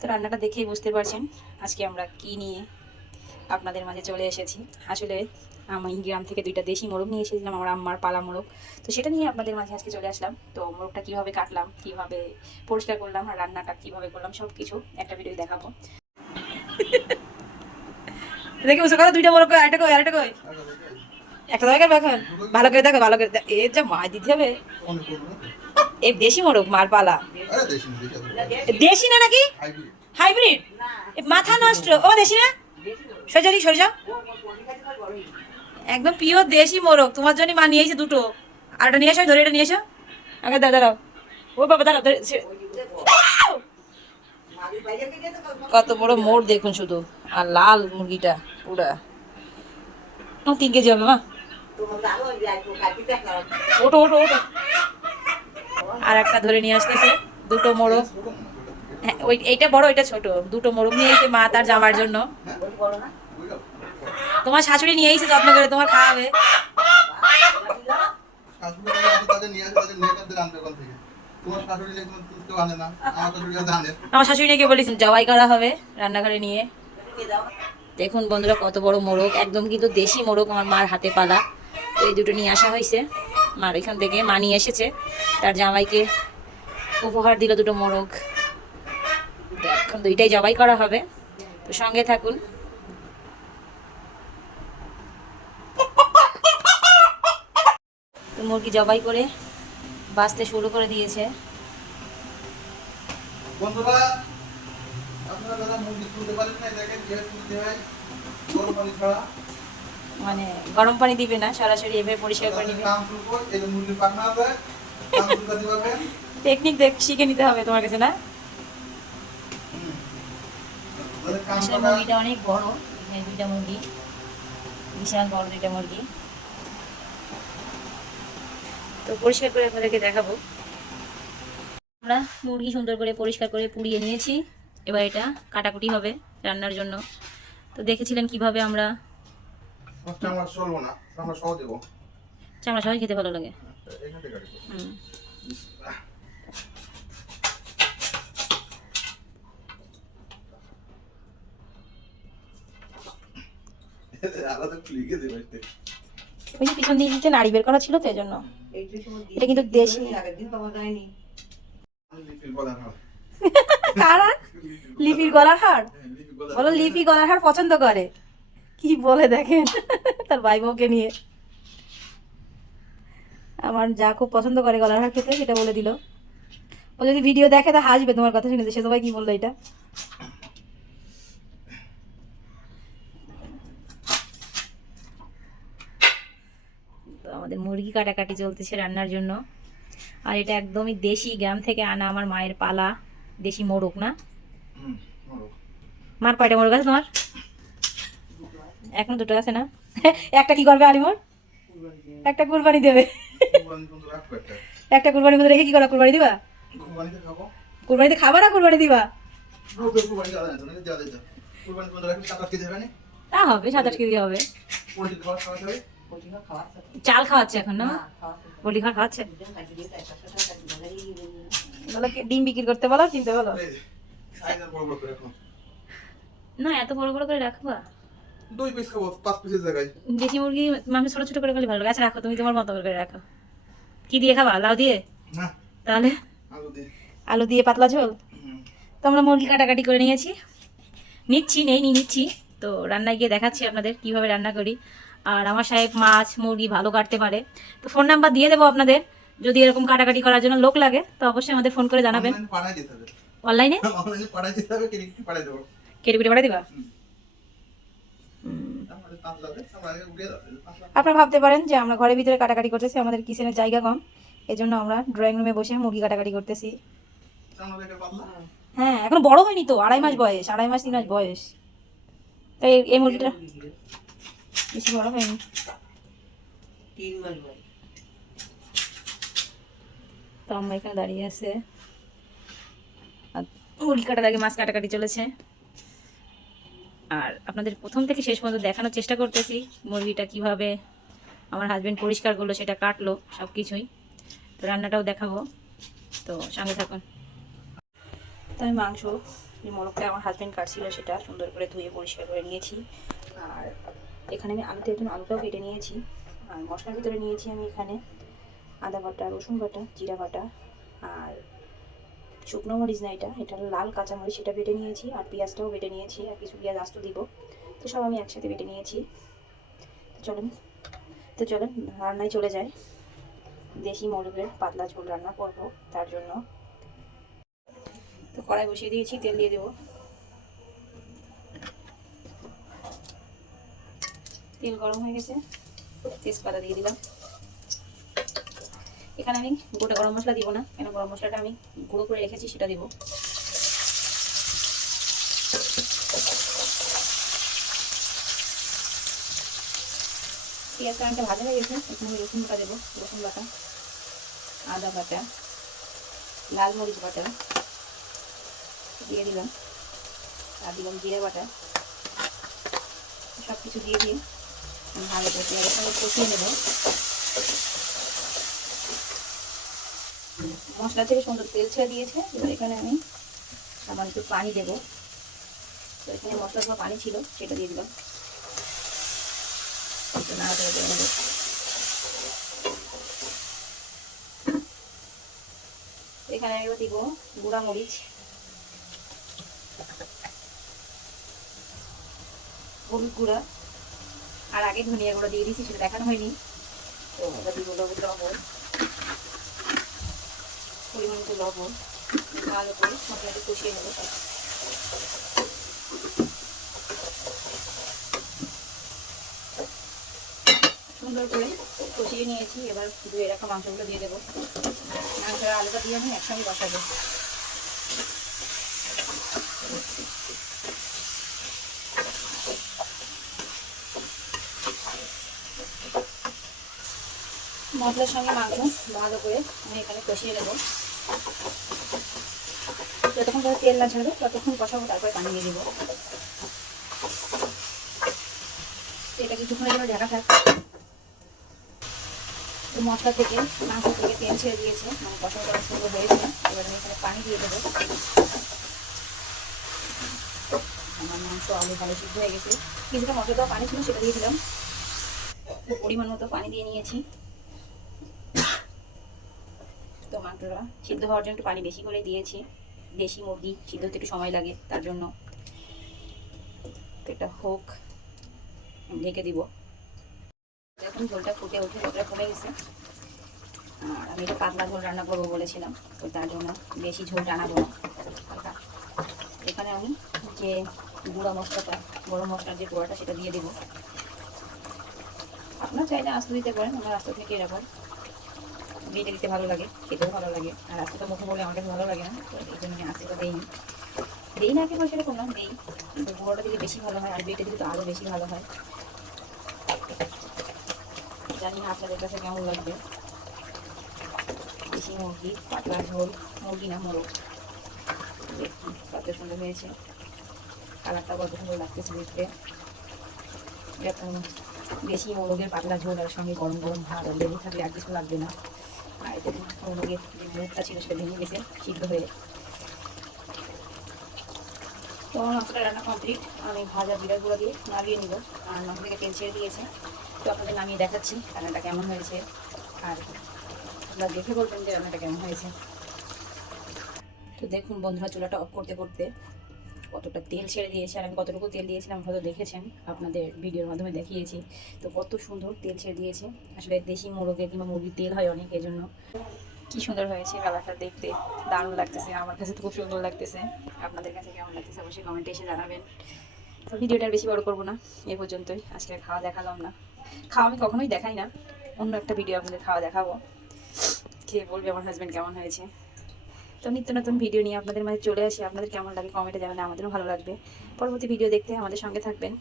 তো রান্নাটা দেখেই বুঝতে পারছেন আজকে আমরা কি নিয়ে আপনাদের মাঝে চলে এসেছি। আসলে আমি গ্রাম থেকে 2টা দেশি মোরগ নিয়ে এসেছিলাম, আমার আম্মার পালা মোরগ। তো সেটা নিয়ে আপনাদের মাঝে আজকে চলে আসলাম। তো মোরগটা কীভাবে কাটলাম, কীভাবে পরিষ্কার করলাম, আর রান্নাটা কীভাবে করলাম, সব কিছু একটা ভিডিও দেখাবো। দেখি বুঝো কথা, 2টা মোরগ আরেকটা কই, আরেকটা কই, একটা দরকার এখন। ভালো করে দেখো, ভালো করে এর যা মাছ দিতে হবে। এই দেশি মোরগ মার পালা, দেশি না নাকি হাইব্রিড? মাথা নষ্ট। ও দেশি না, সরজারি সরে যাও। একদম পিওর দেশি মোরগ, তোমার জন্য মা নিয়ে এসে 2টো। আরেকটা নিয়ে এসো, ধরে এটা নিয়ে এসো আগে। দাঁড়াও, ও বাবা দাঁড়াও। কত বড় মোড় দেখুন শুধু, আর লাল মুরগিটা পুরা 3 কেজি হবে মা। ওটো ওটো ওটো। আর একটা ধরে নিয়ে আসতেছে 2টো মোরগ। হ্যাঁ ওই এইটা বড়, এটা ছোট। 2টো মোরগ নিয়ে এসে মা তার জামার জন্য। তোমার শাশুড়ি নিয়ে এসে যত্ন করে তোমার খাওয়াবে। আমার শাশুড়ি নাকি বলেছেন জবাই করা হবে রান্নাঘরে নিয়ে। দেখুন বন্ধুরা কত বড় মোরগ, একদম কিন্তু দেশি মোরগ, আমার মার হাতে পালা। তো এই 2টো নিয়ে আসা হয়েছে মার এখান থেকে, মা নিয়ে এসেছে তার জামাইকে উপহার দিল 2টো মোরগ। এখন 2টাই জবাই করা হবে, তো সঙ্গে থাকুন। তো মুরগি জবাই করে বাঁচতে শুরু করে দিয়েছে। বন্ধুরা আপনারা যারা মুরগি তুলতে পারেন না, দেখেন কিভাবে তুলতে হয়, গরম পানি ছাড়া। মানে গরম পানি দিবে না, সরাসরি এভাবে পরিষ্কার করে নিবে। কাম শুরু করে এই যে মুরগি পাখনা আছে, কাম শুরু করতে পারবেন। টেকনিক শিখে নিতে হবে তোমার কাছে না? আসলে মুরগিটা অনেক বড়, এই 2টা মুরগি বিশাল বড়, 2টা মুরগি। তো পরিষ্কার করে আপনাদেরকে দেখাবো। আমরা মুরগি সুন্দর করে পরিষ্কার করে পুড়িয়ে নিয়েছি, এবার এটা কাটাকুটি হবে রান্নার জন্য। তো দেখেছিলেন কিভাবে আমরা চামড়া চলবো না, চামড়া সহ দেবো। চামড়া সবাই খেতে ভালো লাগে। এখান থেকে কাটবো। আলাদা লিখে দেবো। ওই যে পিছন দিয়ে নিচে নাড়ি বের করা ছিল, তো এই জন্য। এটা কিন্তু দেশি। কারা লিপির গলার হাড় বলো, লিপি গলার হাড় পছন্দ করে, কি বলে দেখেন তার ভাই বউকে নিয়ে। আমার যা খুব পছন্দ করে গলার হাড় খেতে, সেটা বলে দিল। ও যদি ভিডিও দেখে তা হাসবে তোমার কথা শুনে, সে সবাই কি বললো এটা। তো আমাদের মুরগি কাটাকাটি চলতেছে রান্নার জন্য। আর এটা একদমই দেশি, গ্রাম থেকে আনা আমার মায়ের পালা দেশি মোরগ না? মার কয়টা মোরগ আছে তোমার? এখন 2টো আছে না? একটা কি করবে আলিমোর? একটা কুরবানি দেবে। একটা কুরবানির মধ্যে রেখে কি করা, কুরবানি দিবা? কুরবানিতে খাবা না কুরবানি দিবা? তা হবে, 7-8 কেজি হবে। চাল খাওয়াচ্ছে এখন না? পোল্ট্রি খাওয়া খাওয়াচ্ছে। বলো ডিম বিক্রি করতে বলো, কিনতে বলো। না এত বড় বড় করে রাখবা। 2 পিস খাবো 5 পিসের জায়গায়। দেশি মুরগি মাংস ছোট ছোট করে খেলে ভালো লাগে। আচ্ছা রাখো, তুমি তোমার মতো করে রাখো। কি দিয়ে খাবা, লাউ দিয়ে? না তাহলে আলু দিয়ে। আলু দিয়ে পাতলা ঝোল। তো আমরা মুরগি কাটাকাটি করে নিয়েছি, নিচ্ছি। তো রান্নায় গিয়ে দেখাচ্ছি আপনাদের কিভাবে রান্না করি। আর আমার সাহেব মাছ মুরগি ভালো কাটতে পারে, তো ফোন নাম্বার দিয়ে দেবো আপনাদের। যদি এরকম কাটাকাটি করার জন্য লোক লাগে তো অবশ্যই আমাদের ফোন করে জানাবেন। অনলাইনে কেটে কুটে পাঠিয়ে দিবা। আপনারা ভাবতে পারেন যে আমরা ঘরের ভিতরে কাটাকাটি করতেছি, আমাদের কিচেনের জায়গা কম, এই জন্য আমরা ড্রয়িং রুমে বসে মুরগি কাটাকাটি করতেছি। হ্যাঁ এখন বড় হয়নি তো, 2.5 মাস বয়স, 2.5 মাস 3 মাস বয়স। তো এই মুরগিটা বেশি বড় হয়নি। তো আমরা এখানে দাঁড়িয়ে আছে, মুরগি কাটার আগে মাছ কাটাকাটি চলেছে। আর আপনাদের প্রথম থেকে শেষ পর্যন্ত দেখানোর চেষ্টা করতেছি মুরগিটা কিভাবে আমার হাজবেন্ড পরিষ্কার করলো, সেটা কাটলো, সব কিছুই। তো রান্নাটাও দেখাবো, তো সঙ্গে থাকুন। তো আমি মাংস, যে মোরগটা আমার হাজব্যান্ড কাটছিল সেটা সুন্দর করে ধুয়ে পরিষ্কার করে নিয়েছি। আর এখানে আমি আলুতে একটু আলুটাও কেটে নিয়েছি। আর মশলার ভিতরে নিয়েছি আমি এখানে আদা বাটা, রসুন বাটা, জিরা বাটা, আর শুকনো মরিচ না, এটা হলো লাল কাঁচামরিচ, সেটা বেটে নিয়েছি। আর পেঁয়াজটাও বেটে নিয়েছি, আর কিছু পেঁয়াজ আস্ত দিব। তো সব আমি একসাথে বেটে নিয়েছি। তো চলেন রান্নায় চলে যায়। দেশি মোরগের পাতলা ঝোল রান্না করব, তার জন্য তো কড়াই বসিয়ে দিয়েছি, তেল দিয়ে দেবো। তেল গরম হয়ে গেছে, তেজপাতা দিয়ে দিলাম। এখানে আমি গোটা গরম মশলা দিব না, কেন গরম মশলাটা আমি গুঁড়ো করে রেখেছি, সেটা দিব। পেঁয়াজটা অনেকটা ভাজা হয়ে গেছে, এখানে আমি রসুনটা দেবো, রসুন বাটা, আদা বাটা, লাল মরিচ বাটা দিয়ে দিলাম, আর দিলাম জিরে বাটা। সব কিছু দিয়ে ভালো করে পেঁয়াজটা কষিয়ে নেব। মশলা থেকে সুন্দর তেল ছেড়ে দিয়েছে। এবার এখানে আমি সামান্য একটু পানি দেবো। তো এখানে মশলা সব পানি ছিল, সেটা দিয়ে দিলাম। নাড়াচাড়া করে নেব। এখানে আমি দিব গুঁড়া মরিচ, হলুদ গুঁড়া, আর আগে ধনিয়া গুঁড়া দিয়ে দিয়েছি, সেটা দেখানো হয়নি। তো এটা দিব লবণ, পরিমাণ মতো লবণ, ভালো করে মশলাটা কষিয়ে নেব। সুন্দর করে কষিয়ে নিয়েছি। এবার ধুয়ে রাখা মাংসগুলো দিয়ে দেবো। মাংস আর আলুটা দিয়ে আমি একসঙ্গে কষাবো। মশলার সঙ্গে মাংস ভালো করে আমি এখানে কষিয়ে নেব। যতক্ষণ ধরে তেল না ছাড়বে ততক্ষণ কষাবো, তারপরে পানি দিয়ে দেবো। এটা কিছুক্ষণের জন্য ঢাকা থাক। মশলা থেকে, মাংস থেকে তেল ছেড়ে দিয়েছে, মানে কষা করা শুরু হয়েছে। এবার আমি এখানে পানি দিয়ে দেবো। আমার মাংস আলু ভালো সিদ্ধ হয়ে গেছে। কিছুটা মশলা দেওয়া পানি ছিল, সেটা দিয়ে দিলাম। পরিমাণ মতো পানি দিয়ে নিয়েছি। তো মাংসটা সিদ্ধ হওয়ার জন্য একটু পানি বেশি করে দিয়েছি। দেশি মুরগি সিদ্ধ হতে একটু সময় লাগে, তার জন্য এটা হোক, ঢেকে দিব। এখন ঝোলটা ফুটে উঠে ঝোলটা কমে গেছে। আর আমি এটা পাতলা ঝোল রান্না করবো বলেছিলাম, তো তার জন্য বেশি ঝোল টানাবো না। এখানে আমি যে গুঁড়া মশলাটা, গরম মশলার যে গুঁড়াটা, সেটা দিয়ে দেবো। আপনার চাইলে আস্ত দিতে পারেন, আমার আস্ত থেকে এরকম বেটে দিতে ভালো লাগে, খেতেও ভালো লাগে। আর আস্তটা মুখে বলে আমার কাছে ভালো লাগে না, তো এই জন্য আমি আস্তটা দেই না একেবারে সেরকম না, দেই। কিন্তু গুঁড়োটা দিলে বেশি ভালো হয়, আর বেটে দিলে তো আরও বেশি ভালো হয়। জানি না আপনাদের কাছে কেমন লাগবে। দেশি মুরগি পাতলা ঝোল, মুরগি না মোরগ, দেখুন কত সুন্দর হয়েছে। কালারটা কত সুন্দর লাগতেছে দেখতে। এরকম দেশি মোরগের পাতলা ঝোল, আর সঙ্গে গরম গরম ভাত আর লেবু থাকলে আর কিছু লাগবে না। আর এতে মোরগের যে মুখটা ছিল সেটা ভেঙে গেছে সিদ্ধ হয়ে। তো মাংসটা রান্না কমপ্লিট। আমি ভাজা জিরার গুঁড়ো দিয়ে নামিয়ে নিব। আর মাংস থেকে তেল ছেড়ে দিয়েছে। তো আপনাদের নামিয়ে দেখাচ্ছি রান্নাটা কেমন হয়েছে, আর আপনারা দেখে বলবেন যে রান্নাটা কেমন হয়েছে। তো দেখুন বন্ধুরা, চুলাটা অফ করতে করতে কতটা তেল ছেড়ে দিয়েছে। আর আমি কতটুকু তেল দিয়েছিলাম হয়তো দেখেছেন, আপনাদের ভিডিওর মাধ্যমে দেখিয়েছি। তো কত সুন্দর তেল ছেড়ে দিয়েছে। আসলে দেশি মোরগের কিংবা মুরগির তেল হয় অনেক, এই জন্য কি সুন্দর হয়েছে। কালারটা দেখতে দারুণ লাগতেছে, আমার কাছে তো খুব সুন্দর লাগতেছে। আপনাদের কাছে কেমন লাগতেছে অবশ্যই কমেন্টে এসে জানাবেন। তো ভিডিওটা বেশি বড় করবো না, এ পর্যন্তই। আজকে খাওয়া দেখালাম না, খাওয়া আমি কখনোই দেখাই না। অন্য একটা ভিডিও আপনাদের খাওয়া দেখাবো, খেয়ে বলবে আমার হাজব্যান্ড কেমন হয়েছে। তো নিত্য নতুন ভিডিও নিয়ে আপনাদের মাঝে চলে আসি। আপনাদের কেমন লাগে কমেন্টে জানালে আমাদেরও ভালো লাগবে। পরবর্তী ভিডিও দেখতে আমাদের সঙ্গে থাকবেন।